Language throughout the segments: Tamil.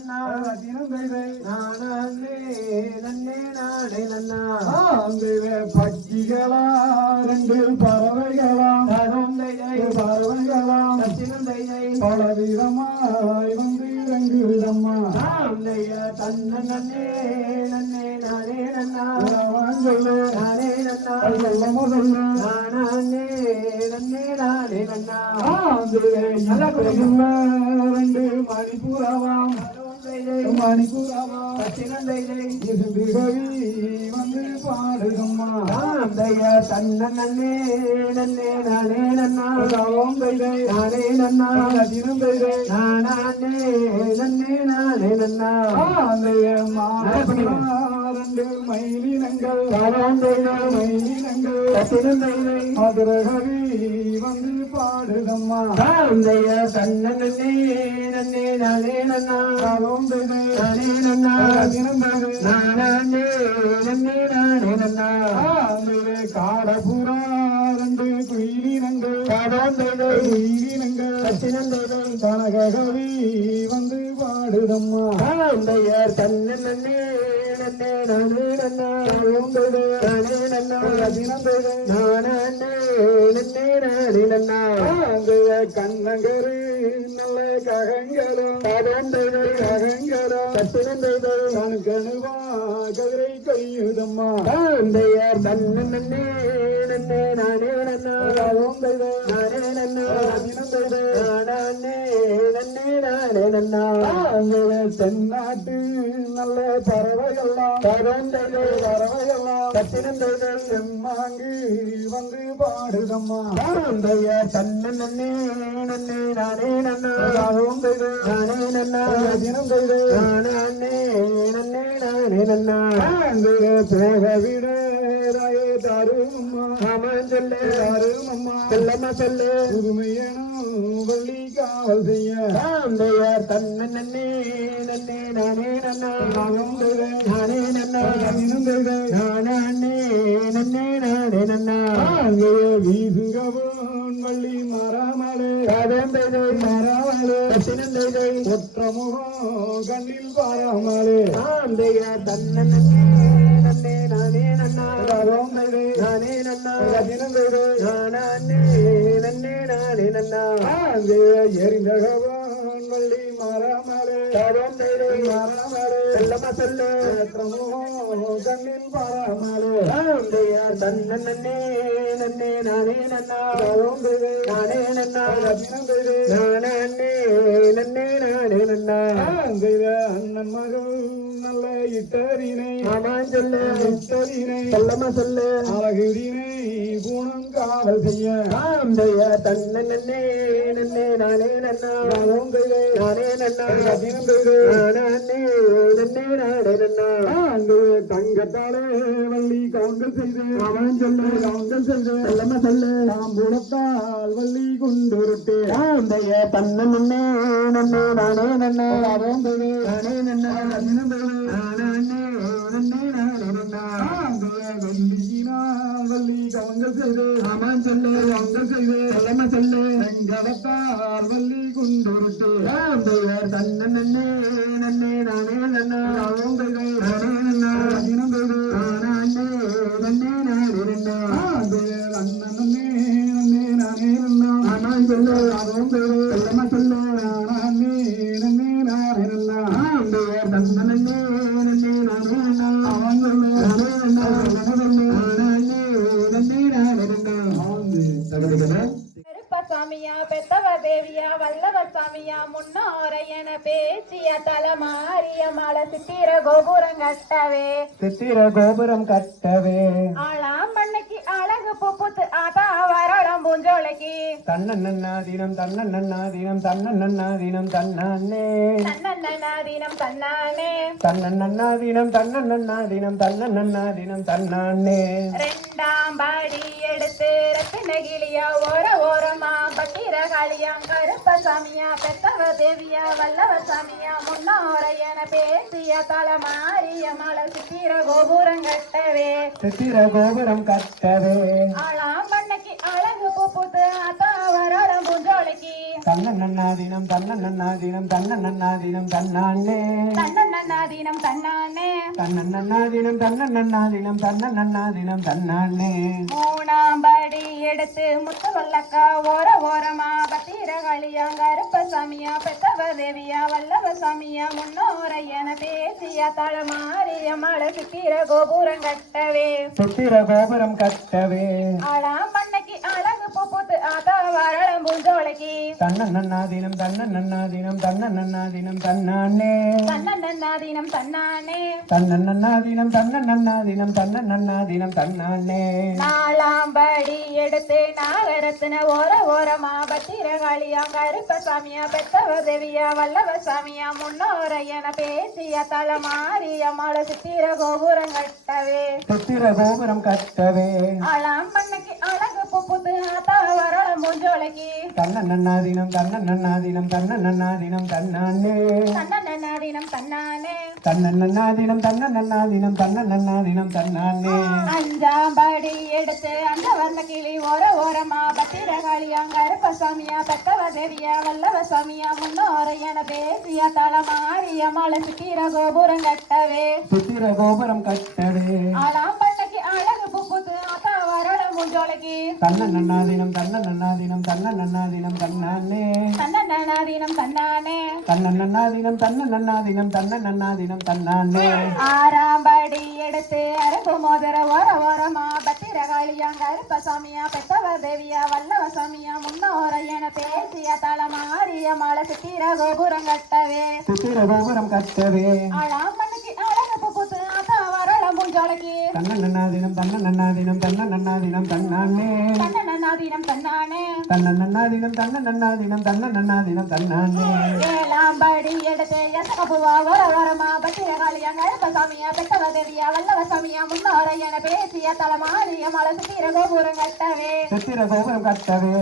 நன்னா தினம் தெய்தை நானே நன்னே நானே நன்னா தெய்வ பக்கிகளா ரெண்டு பறவைகளா தரும் தைதை பறவைகளா பலவிதமாய் வந்து இறங்குதம்மா தைய தன்ன நன்னே நன்னே நானே நன்னா சொல்லு நானே நன்னா நானே நன்னே நானே நன்னா மணிப்பூராவாம் மணிப்பூராவாம் வந்து பாடுதம்மா. தைய தன்ன நன்னே நன்னே நானே நன்னா அவன் தெய்தை நானே நன்னா தினம் தெய்தை நானே நன்னே. நானே நன்னா ரெண்டு மயிலினங்கள் தைதை மயிலினங்கள் தைதை மதுரகவி வந்து பாடுதம்மா தாந்தைய தன்ன நன்னே நன்னே நானே நன்னா அவன் தெய்தை நானே நானே நன்னே நானே நன்னா காடபுரா ரெண்டு தரும் தைதை குயிலினங்கள் தச்சினம் தைதை கனகவி வந்து பாடுதம்மா. தாந்தைய தன்ன நன்னே நன்னே நானே நன்னா. நானே நன்னா. தெய்தை நானே நன்னே நானே நன்னா. கண்ணங்கரு நல்ல ககங்களும். கணுவா கதிரை கையுதம்மா தாந்தையர் தன்ன நன்னே நன்னே நானே நன்னா. தெய்தை நானே நன்னா தினம் தெய்தை நானே நன்னே. நானே நன்னா தென்னாட்டு நல்ல பறவைகள்லாம். தைதை பறவைகள்லாம். தைதை செம்மாங்கு வந்து பாடுதம்மா. தாந்தையர் தன்ன நன்னே நன்னே நானே நன்னா. நானே நன்னா. தெய்தை நானே நன்னே நானே நன்னா. போக விட தருமம்மா. ஆமான் சொல்லு. தருமம்மா. செல்லம்மா சொல்லு. புதுமையனும் வள்ளி காவல் செய்ய. தாந்தையர் தன்ன நன்னே நன்னே நானே நன்னா. நானே நன்னா. நானே நன்னே நானே நன்னா. வீசுகவன் வள்ளி மரமலே காதம் தைதை மரமலே தச்சினம் தைதை ஒற்ற முகம் கண்ணில் பாராமலே தாந்தையர் தன்ன நன்னே நன்னே நானே நன்னா. அவன் தெய்தை நானே நன்னா. தினம் தெய்தை நானே நன்னே நானே நன்னா. எரிந்தகவன் வள்ளி மரமலே காதம் தைதை மரமலே செல்லம்மா சொல்லு. கண்ணில் பாராமலே தாந்தையர் தன்ன நன்னே நன்னே நானே நன்னா. தெய்தை நானே நன்னா. நானே நன்னே நானே நன்னா. அண்ணன் மகள் நல்ல இட்டரினை ஆமான் சொல்லு. இட்டரினை செல்லம்மா சொல்லு. அழகுரினை குணம் காவல் செய்ய. தன்ன நன்னே நன்னே நானே நன்னா. அவன் நானே நானே நானே தங்கத்தாலே வள்ளி கவுண்டல் செய்து. ஆமான் சொல்லு கவுண்டல் செய்து. செல்லம்மா சொல்லு. தாம்பூலத்தால் வள்ளி கொண்டுருட்டு. தாந்தைய தன்ன நன்னே நன்னே நானே நன்னா அவன் நானே நன்னா நானே நன்னே நானே நன்னா வள்ளியினால் வள்ளி கவுண்டல் செய்து ஆமான் சொல்லு கவுண்டல் செய்து செல்லம்மா சொல்லு. வெங்கடத்தால் வள்ளி கொண்டுருட்டு. தாந்தைய தன்ன நன்னே நன்னே நானே நன்னா. அவன் தெய்தை நானே நன்னா. நன்னே நானே நன்னா. நன்னே நானே நன்னா. சொல்லு அவன் சொல்லு. தேவியா வல்லவ சாமியா முன்னோரை என பேச்சிய தலமாரிய மலை சித்திர கோபுரம் கட்டவே. சித்திர கோபுரம் கட்டவே. ஆளாம் பண்ணைக்கு அழகு புப்புத்து ஆதா வரளம் பூஞ்சோலைக்கு. தன்னன்னாதீனம் தன்னன்னாதீனம் தன்னன்னாதீனம் தன்னானே தன்னன்னாதீனம் தன்னானே தன்னன்னாதீனம் தன்னன்னாதீனம் தன்னன்னாதீனம் தன்னானே ரெண்டாம் படி எடுத்து ரத்தினகிளியா ஓர பட்டிரகாளியா கருப்பசாமியா பெத்தவ தேவியா வல்லவ சாமியா முன்னோரை என பேசிய தலமாரிய மலை சித்திர கோபுரம் கட்டவே. சித்திர கோபுரம் கட்டவே. ஆளாம் பண்ணைக்கு பூப்புத்து அத்தா வரளம் பூஞ்சோலைக்கு. தன்னன்னாதீனம் தன்னன்னாதீனம் தன்னன்னாதீனம் தன்னானே தன்னன்னாதீனம் தன்னானே தன்னன்னாதீனம் தன்னன்னாதீனம் தன்னன்னாதீனம் தன்னானே மூணாம் படி எடுத்து முத்து வல்லக்கா ஓர ஓரமா பத்திரகாளியா கருப்பசாமியா பெத்தவ தேவியா வல்லவ சாமியா முன்னோரையன பேசிய தளமாறிய மழை சித்திர கோபுரம் கட்டவே. சுத்திர கோபுரம் கட்டவே. ஆளாம் பண்ணைக்கு வரளம் பூஞ்சோலைக்கு தன்னன்னாதீனம் தன்னன்னாதீனம் தன்னன்னாதீனம் தன்னானே. தன்னன்னாதீனம் தன்னானே. தன்னன்னாதீனம் தன்னன்னாதீனம் தன்னன்னாதீனம் தன்னானே. நாலாம் படி எடுத்து நாகரத்தின ஓர ஓரமா பத்திரகாளியா கருப்பசாமியா பெத்தவ தேவியா வல்லவ சாமியா முன்னோரையன பேசிய தளமாறிய மழை சித்திர கோபுரம் கட்டவே. சுத்திர கோபுரம் கட்டவே. ஆளாம் பண்ணைக்கு அழகு பூப்புத்து ஆத்தா வரளம் பூஞ்சோலைக்கு தன்னன்னாதீனம் தன்னன்னாதீனம் தன்னன்னாதீனம் தன்னானே. தன்னன்னாதீனம் தன்னானே. தன்னன்னாதீனம் தன்னன்னாதீனம் தன்னன்னாதீனம் தன்னானே. அஞ்சாம் படி எடுத்து அந்த வந்த கிளி ஓர ஓரமா பத்திரகாளியா கருப்பசாமியா பெத்தவ தேவியா வல்லவ சாமியா முன்னோரையன பேசிய தளமாறிய மலை சித்திர கோபுரம் கட்டவே. சுத்திர கோபுரம் கட்டவே. ஆளாம் பண்ணைக்கு அழகு புப்புத்து ஆத்தா முஞ்சோலைக்கு. தன்னானே தன்னானே தன்னானே ஆறாம் படி எடுத்து மோதிர ஓர ஓரமா பத்திரகாளியா கருப்பசாமியா பெத்தவ தேவியா வல்லவ சாமியா முன்னோரையன பேசிய தளமாறிய மலை சித்திர கோபுரம் கட்டவே. சுத்திர கோபுரம் கட்டவே பண்ணைக்கு அழகு புப்புத்து ஆத்தா வரள முஞ்சோலைக்கு தன்னன்னாதீனம் தன்னன்னாதீனம் தன்னன்னாதீனம் தன்னானே. தன்னன்னாதீனம் தன்னானே. தன்னன்னாதீனம் தன்னன்னாதீனம் தன்னன்னாதீனம் தன்னானே. ஏழாம் படி எடுத்து எசகபுவா ஓர ஓரமா பத்திரகாளியா கருப்பசாமியா பெத்தவ தேவியா வல்லவ சாமியா முன்னோரையன பேசிய தளமாறிய மலை சித்திர கோபுரம் கட்டவே. சுத்திர கோபுரம் கட்டவே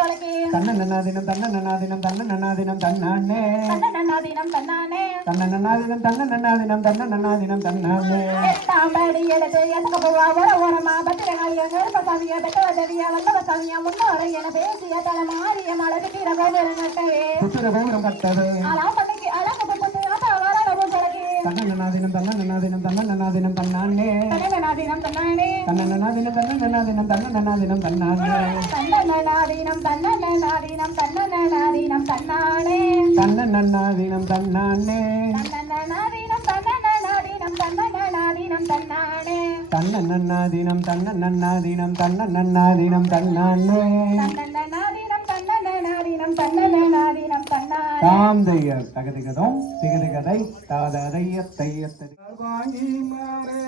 வரள முஞ்சோலைக்கு தன்னன்னாதீனம் தன்னன்னாதீனம் தன்னன்னாதீனம் தன்னானே. தன்னன்னாதீனம் தன்னானே. தன்னன்னாதீனம் தன்னன்னாதீனம் தன்னன்னாதீனம் தன்னானே. எட்டாம் படி எடுத்து எசகபுவா ஓர ஓரமா பத்திரகாளியா கருப்பசாமியா பெத்தவ தேவியா வல்லவ சாமியா பேசிய தளமாறிய மலை சித்திர கோபுரம் கட்டவே. சுத்திர கோபுரம் கட்டவே. அழகு முஞ்சோலைக்கு தன்னன்னாதீனம் தன்னன்னாதீனம் தன்னன்னாதீனம் தன்னானே தன்னன்னாதீனம் தன்னானே தன்னன்னாதீனம் தன்னன்னாதீனம் தன்னன்னாதீனம் தன்னானே தன்னன்னாதீனம் தன்னன்னாதீனம் தன்னன்னாதீனம் தன்னானே தன்னன்னாதீனம் தன்னானே தன்னன்னாதீனம் தன்னன்னாதீனம் தன்னன்னாதீனம் தன்னானே தன்னன்னாதீனம் தன்னன்னாதீனம் தன்னன்னாதீனம் தன்னானே தன்னன்னாதீனம் தன்னன்னாதீனம் தன்னானே தாம் தெய்ய தகதிகதம் திகதிகதை தாததைய தையத்ததி வாங்கி மாறே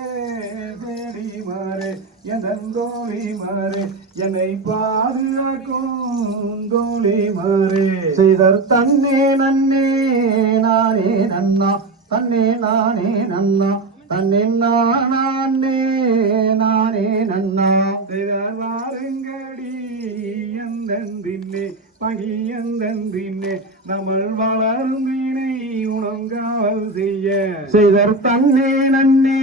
தேடி மாறே என் தோழி மாறே என்னை பாதுகாக்கும் தோழி மாறே. செய்தர் தன்னே நன்னே நானே நன்னா தன்னே நானே நன்னா தன்னே நானே நானே நன்னா. வாருங்கடி எந்தெந்தின்னே பகி எந்தெந்தின்னே நம்மள் வளரும் வீணை உணங்காவல் செய்ய. செய்தர் தன்னே நன்னே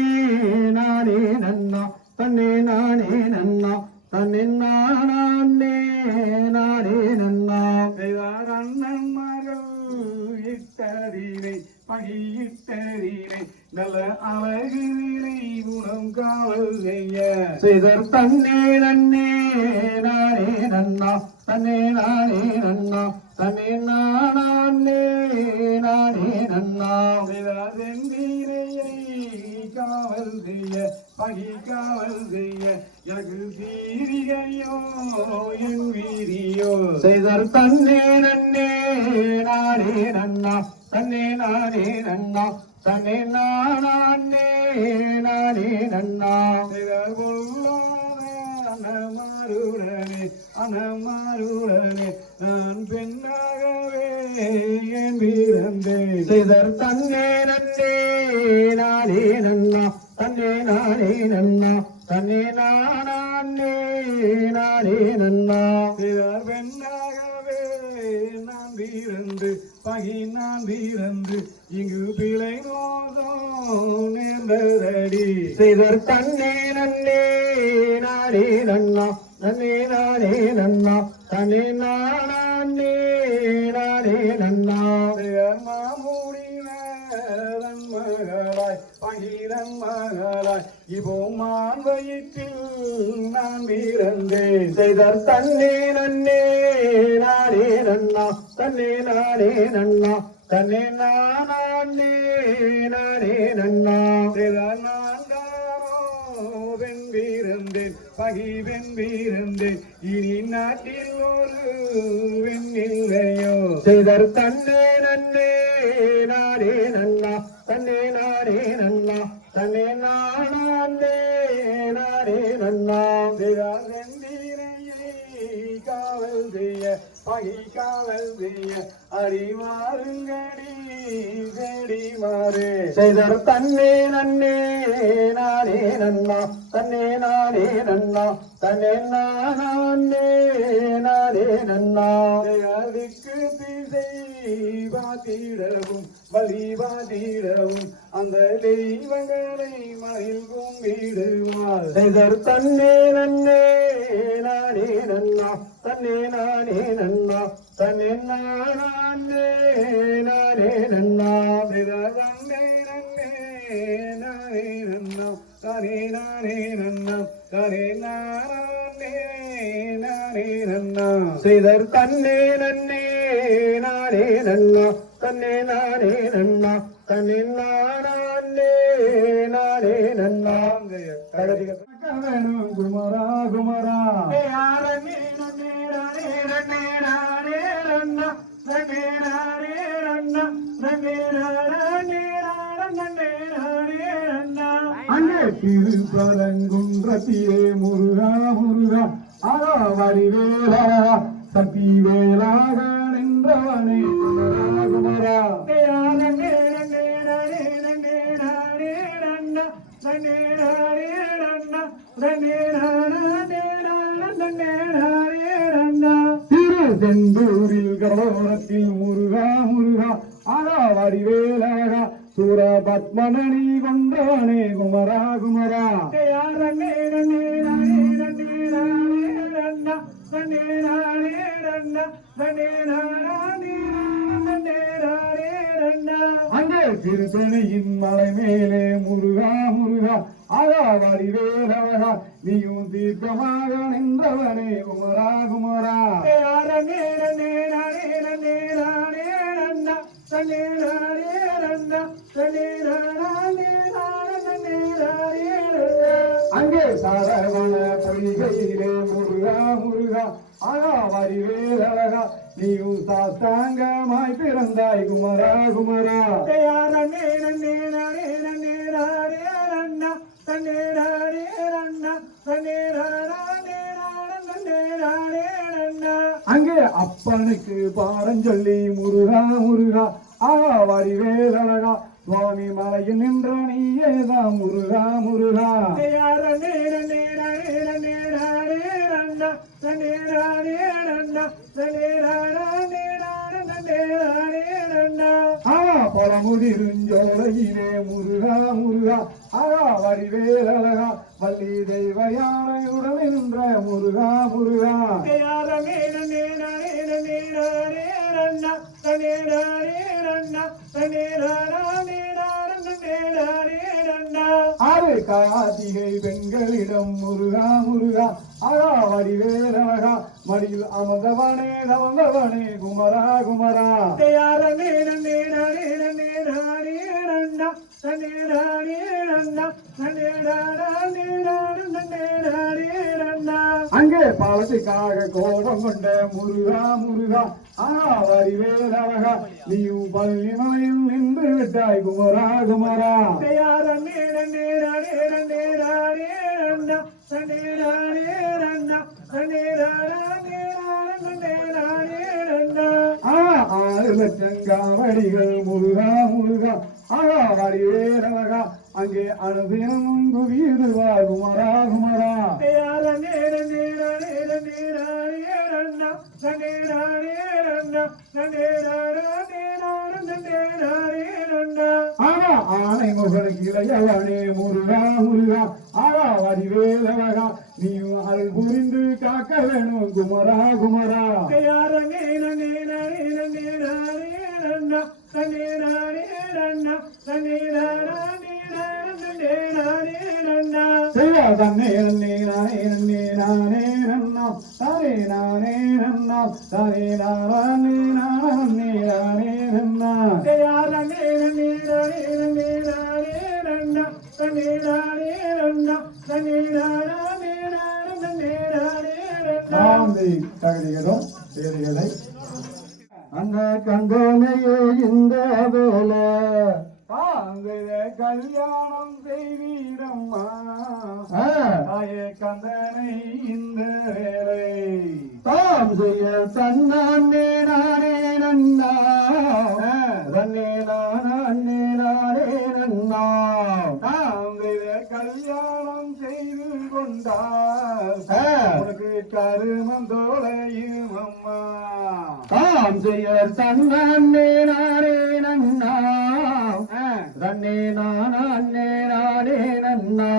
நானே நன்னா. தன்னே நானே நன்னா. தன்னே நானே நானே நன்னா. செய்தார் அண்ணன்மார்கள் இட்டதீனை பகியிட்டதீனை நல்ல அழகினை குணம் காவல் செய்ய. செய்தர் தன்னே நன்னே நானே நன்னா. தன்னே நானே நன்னா. தன்னே நானே நானே நன்னா. செய்தார் செந்தீரையை காவல் செய்ய. பகி காவல் செய்ய. எனக்கு சீரிகையோ என் வீரியோ செய்தர் தன்னே நன்னே நானே நன்னா தன்னே நானே நன்னா தன்னே நானே நானே நன்னா செய்தார் கொள்ளாத அனமாருடனே அனமாருடனே நான் பெண்ணாகவே என் வீரந்தேன் சிதர் தன்னே நன்னே நானே நன்னா தன்னே நானே நன்னா தன்னே நானே நானே நன்னா. சிதர் பெண்ணாகவே நான் வீரந்து பகி நான் வீரந்து இங்கு பிழை மோசம் நேர்ந்ததடி செய்தர் தன்னே நன்னே நானே நன்னா நன்னே நானே நன்னா தனே நானே நானே நன்னா. வேதன் மகளாய் பகிரன் மகளாய் இப்போ மான் வயிற்றில் நான் வீரந்தேன் செய்தர் தன்னே நன்னே நானே நன்னா. தன்னே நானே நன்னா. தன்னே நானே நானே நன்னா. செய்தர் வெண் வீரந்தேன் பகி வெண்பீரந்தேன் இனி நாட்டில் ஒரு வெண்ணில்லையோ செய்தர் தன்னே நன்னே நானே நன்னா தன்னே நானே நன்னா தன்னே நானே நன்னா செய்தார் வெண்பீரையை காவல் செய்ய பகி காவல் செய்ய அறிவாருங்கடி தேடி மாறு செய்தர் தன்னே நன்னே நானே நன்னா தன்னே நானே நன்னா தன்னே நானே நானே நன்னா. அதுக்கு திசை வாத்திடவும் வழி வாத்திடவும் அந்த தெய்வங்களை மயில் கும்பிடுவார் செய்தர் தன்னே நன்னே நானே நன்னா தன்னே நானே நன்னா தன்னே நானே நானே நன்னா. நன்னே நானே நன்னா தானே நானே நன்னா தானே நானே நானே நன்னா செய்தர் தன்னே நன்னே நானே நன்னா தன்னே நானே நன்னா தன்னே நானே நானே நன்னா வேணும் குமரா குமரா யாரே நன்னே நானே நன்னே நானே நன்னா நன்னே நானே நன்னா நன்னே நானே திருப்பரங்குன்றத்தியே முருகா முருகா ஆரா வடிவேலா சக்தி வேலாக நின்றவனே குமரா குமரா கரோரத்தில் முருகா முருகா ஆரா சூர பத்மனி கொண்டவனே குமரா குமரா. அங்கே திருத்தணியின் மலை மேலே முருகா முருகா. அழா வடிவேலகா நீயும் தீர்க்கமாக நின்றவனே குமரா குமரா. நேர நேர நேர நேரா அங்கே சரவண பொய்கையிலே முருகா முருகா ஆகா வரிவேலழகா நீயும் சாஸ்தாங்கமாய் பிறந்தாய் குமரா குமரா. நன்னே நன்னே நானே நன்னே நானே அப்பனுக்கு பாரஞ்சொல்லி முருகா முருகா ஆகா வரிவேலழகா. சுவாமி மலையில் நின்ற நீயேதான் முருகா முருகா. ஆ பழமுதிருஞ்சோலையிலே முருகா முருகா ஆகா வடிவேலழகா வள்ளி தெய்வ யானையுடன் நின்ற முருகா முருகா நன்னே நன்னே ஆறு கார்த்திகை பெண்களிடம் முருகா முருகா அகா வடிவேலகா மடியில் அமர்ந்தவனே நவந்தவனே குமரா குமரா அங்கே பாலத்துக்காக கோபம் கொண்ட முருகா முருகா ஆகா வரிவேலழகா நீயும் பள்ளி மலையில் நின்று விட்டாய் குமரா குமரா. ஆறு லட்சம் காவடிகள் முருகா முருகா. ஆகா வரிவேலழகா அங்கே அனுதினமும் குவியுதுவா குமரா குமரா. ஆனை முகனுக்கு இளையவனே முருகா முருகா ஆகா வடிவேலழகா நீ அருள் புரிந்து காக்க வேணும் குமரா குமரா. தன்னே நானே நன்னா நானே நன்னே நானே நன்னா தானே நானே நன்னா தானே நானே நாந்தி தகதிகளும் தேதிகளை அந்த கங்கனையே இந்த வேலை தாங்கிற கல்யாணம் செய்வீரம்மா தாயே கந்தனை இந்த வேலை தாம் செய்ய தன்னானே நானே நன்னா. தன்னே நானே நானே நன்னா. தாங்கிற கல்யாணம் செய்து கொண்டார். தோலையும் அம்மா. தாம் செய்ய தன்னே நானே நன்னா. தன்னே நானே நானே நன்னா.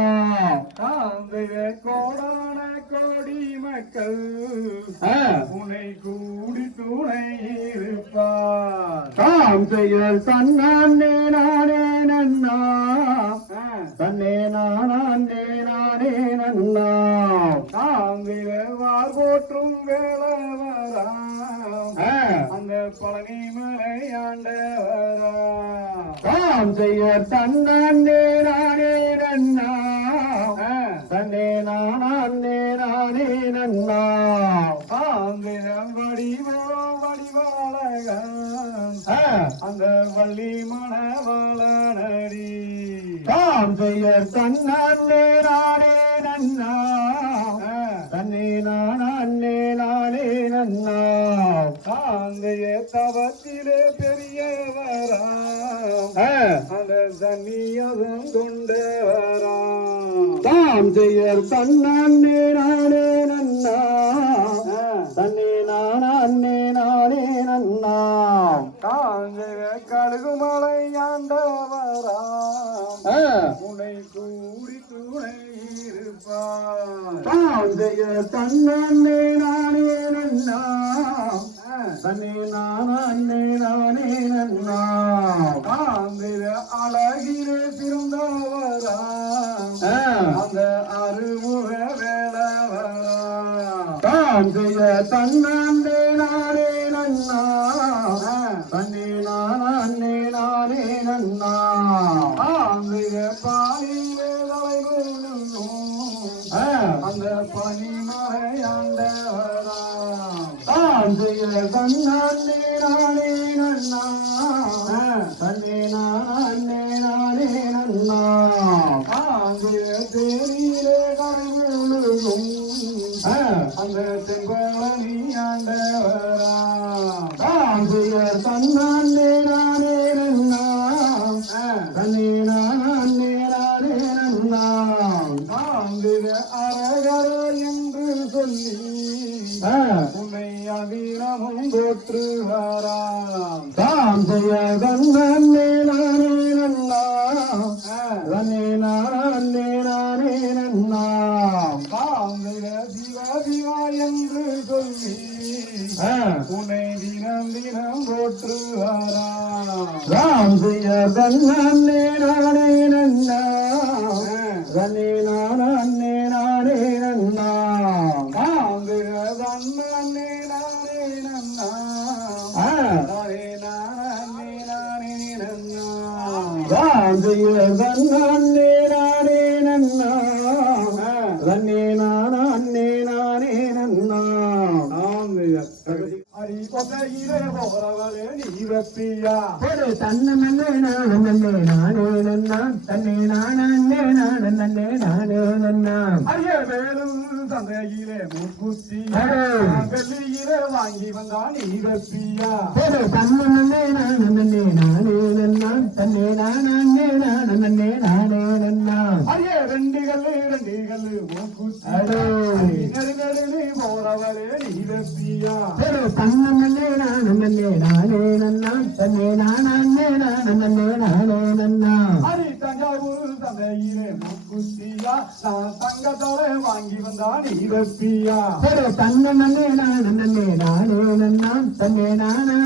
செய்ய கோடான கோடி மக்கள் உன்னை கூடி துணை இருப்பார். தாம் செய்ய தன்னே தவத்திலே பெரியவரா அந்த சன்னியதம் கொண்டவரா தாம் செய்ய தன்னே நானே நன்னா. தன்னே நானே நானே நன்னா. தாங்கிற கழுகுமலை ஆண்டவரா உன்னை கூடி துணை இருப்பார். தன்னே செய்ய தன்னே நானே நன்னா தன்னே நானே நானே நன்னா ஆந்திர பாலிலே அந்த பனிமறையாண்டவரா போற்றுவாராம் தாம் செய்ய தன்னே நானே நன்னா தன்னே நானே நானே நன்னா தாங்கிற சிவ சிவா என்று சொல்லி உன்னை தினம் தினம் போற்றுவாராம் ராம் செய்ய தன்னே நானே நன்னா. தன்னே நானே நன்னா தன்னே நானே நன்னா தன்ன நன்னே நானே நன்னே நானே நன்னா தன்னே நானே நானே நன்னே நானே நன்னா அரிய வேலும் சந்தையிலே முன்குத்தி அடே. வெள்ளியிலே வாங்கி வந்தா நீரப்பியா ஒரு தன்ன நன்னே நானே நன்னே நானே நன்னா தன்னே நானே நானே நன்னே நானே நன்னா அரிய முன்குத்தி. நெடு போறவரே தன்ன நன்னே நானே நன்னே நானே நன்னா தன்னே நானே நானே நானே நன்னா அரி தஞ்சாவூர் நான் தங்கத்தோட வாங்கி வந்தா ஒரு நன்னே நானே நன்னா தன்னே நானே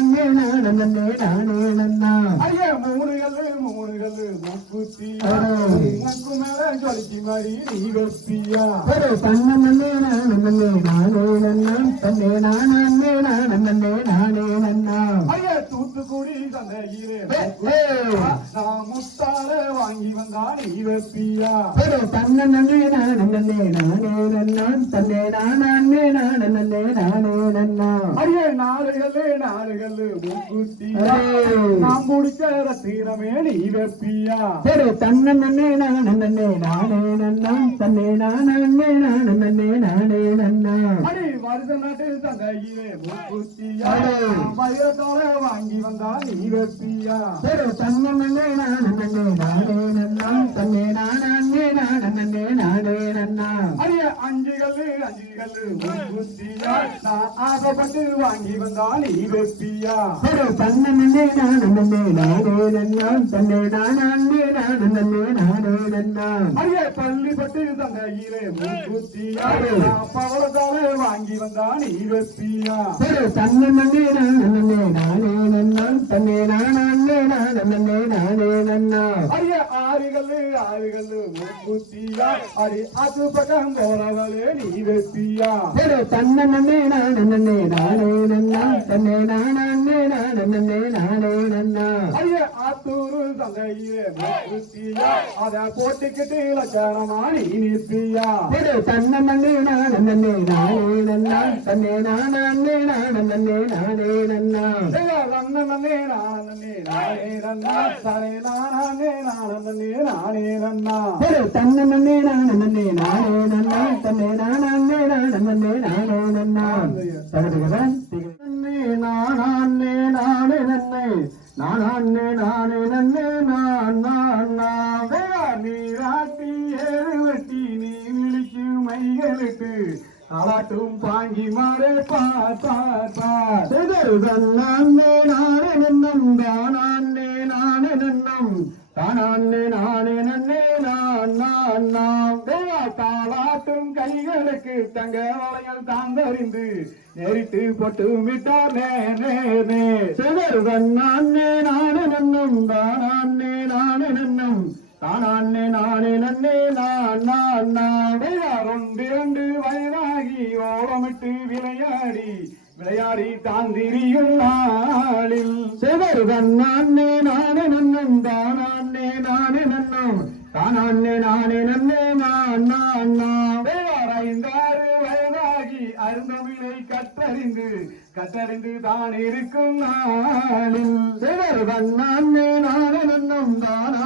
நானே நன்னா ஐயா மூணு கல்லு முக்குத்தியா முக்கு மேல ஜொலிக்கு மாதிரி நீ வெப்பியா தன்ன நன்னே நான நன்னே நானே நன்னா தன்னே நானே நான நன்னே நானே நன்னா தூத்துக்குடி சந்தையிலே நான் முத்தால வாங்கி வந்தா நீ வெப்பியா தன்ன நன்னே நான நன்னே நானே நன்னா தன்னே நானே நான நன்னே நானே நன்னா கல்லு நாலு கல்லு முக்குத்தியா. நான் முடிச்ச ரத்தினமே நீ வெப்பியா தன்ன நன்னே நான நன்னே நானே நன்னா தன்னே நானே நான நன்னே நானே நன்னா அடி வருத நாட்டு சந்தையிலே முக்குத்தியா. வைரத்தோட வாங்கி வந்தா நீ வெப்பியா ஒரு தன்ன நான நானே நன்னா தன்னே நானே நான நானே நன்னா ஆசைப்பட்டு வாங்கி வந்தா நீ வெப்பியா ஒரு தன்ன நன்னே நான நன்னே நானே நன்னா தன்னே நானே நான நன்னே நானே நன்னா அடிய பள்ளிப்பட்டு சந்தையிலே முக்குத்தியா நான் பவளத்தோட வாங்கி வந்தா நீ வெப்பியா ஒரு தன்ன நன்னே நான நன்னே நானே நன்னா தன்னே நானே நான நன்னே நானே நன்னா அடிய ஆறு கல்லு ஆறு கல்லு முக்குத்தியா அடி அது பக்கம் போறவளே நீ வெப்பியா ஒரு தன்ன நன்னே நான நன்னே நானே நன்னா தன்னே நானே நான நன்னே நானே நன்னா ஆத்தூரு சந்தையிலே முக்குத்தியா அத போட்டுக்கிட்டு நீ நிற்பியா தன்ன நன்னே நான நன்னே நானே நன்னா. தன்னே நானே நான நன்னே நானே நன்னா. ரன்னே நானே நானே நன்னா. சரே நானே நானே நானே நன்னா. ஒரு தன்ன நன்னே நான நன்னே நானே நன்னா. தன்னே நானே நான நன்னே நானே நன்னா. தகுதிகதான் நன்னே நானே நானே நன்னே. நானே நானே நன்னே நான் நான் நான். நீராட்டி ஏறுவட்டி நீ விழிக்கு மைகளுக்கு அலாட்டும் பாங்கி மாறே பார் பார் பார் நானே நானே நன்னம். தானே நானே நன்னம். தானே நானே நன்னம். கைகளுக்கு தங்க வளையல் தாந்தறிந்து நேரிட்டு போட்டு விட்டார் நே நே. நே நானே நன்னும் நன்னம் தானே நானே நன்னும். தானே நானே நன்னே நான் நான் நான். ஒன்றிரண்டு வயதாகி ஓரமிட்டு விளையாடி விளையாடி தாந்திரியும் நாளில். சிவர் நானே நானே நன்னும் தானே நானே நன்னும். தானே நானே நன்னே நான் நான் நான். ஐந்தாறு வயதாகி அருந்தமிழை கற்றறிந்து கற்றறிந்து தான் இருக்கும் நாளில். சிதறுதன் நானே நானே நன்னம் தானே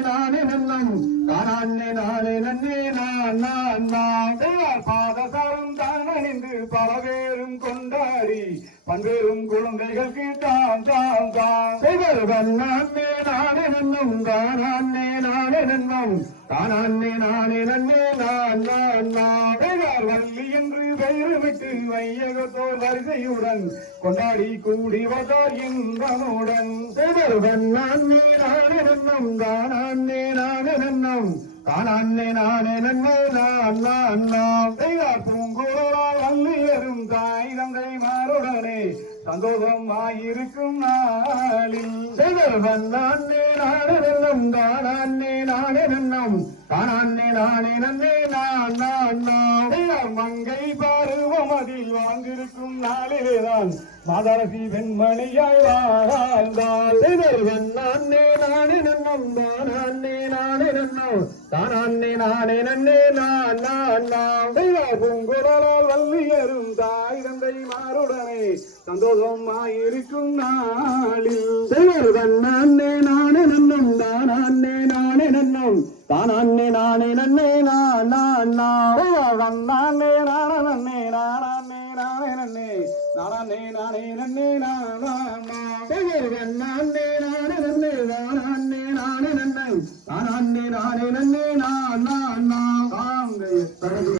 நானே நன்னம் தானே நானே நன்னே நான் நான் நான். பாதசரம் தான் அணிந்து பல பேரும் கொண்டாடி பல்வேறும் குழந்தைகளுக்கு தான் தான் தான் சிதறுதன் நானே நானே நன்னம் தானே நானே நன்னம். தானே நானே நன்னே நான் நான் நான். வள்ளி என்று பெயருமிட்டு வையகத்தோர் வரிசையுடன் கொண்டாடி கூடி வந்தார் இன்பனுடன் சிதறுதன் நானே நானே நன்னம் தானே நானே நன்னம். தானே நானே நன்னே நான் நான் நான் வேளார் அல்லி எறும் தாய் தங்கை மாறுடனே சந்தோஷமாயிருக்கும் நாளில். சிதறுதன் நானே நானே நன்னம் தானே நானே நன்னம். தானே நானே நன்னே நான் நான் நான். மங்கை பருவமதில் வாழ்ந்திருக்கும் நாளிலேதான். மாதரசி வெண்மணியாய் வாழ்ந்தாள் சிதறுதன் நானே நானே நன்னம் தானே நானே நன்னம். தானே நானே நன்னே நான் நான் நான். வேளார் பூங்குழலால் வள்ளியரும் தாய் தந்தை மாறுடனே சந்தோஷமாயிருக்கும் நாளில். சிதறுதன் நானே நானே நன்னம் தானே நானே நன்னும். தானே நானே நன்னே நான் நான் நான் நானே நானே நானே நானே நன்னே. நானே நானே நன்னே நானே நானே நானே நன்னே நானே நானே நன்னம் தானே நானே நன்னே நான் நான்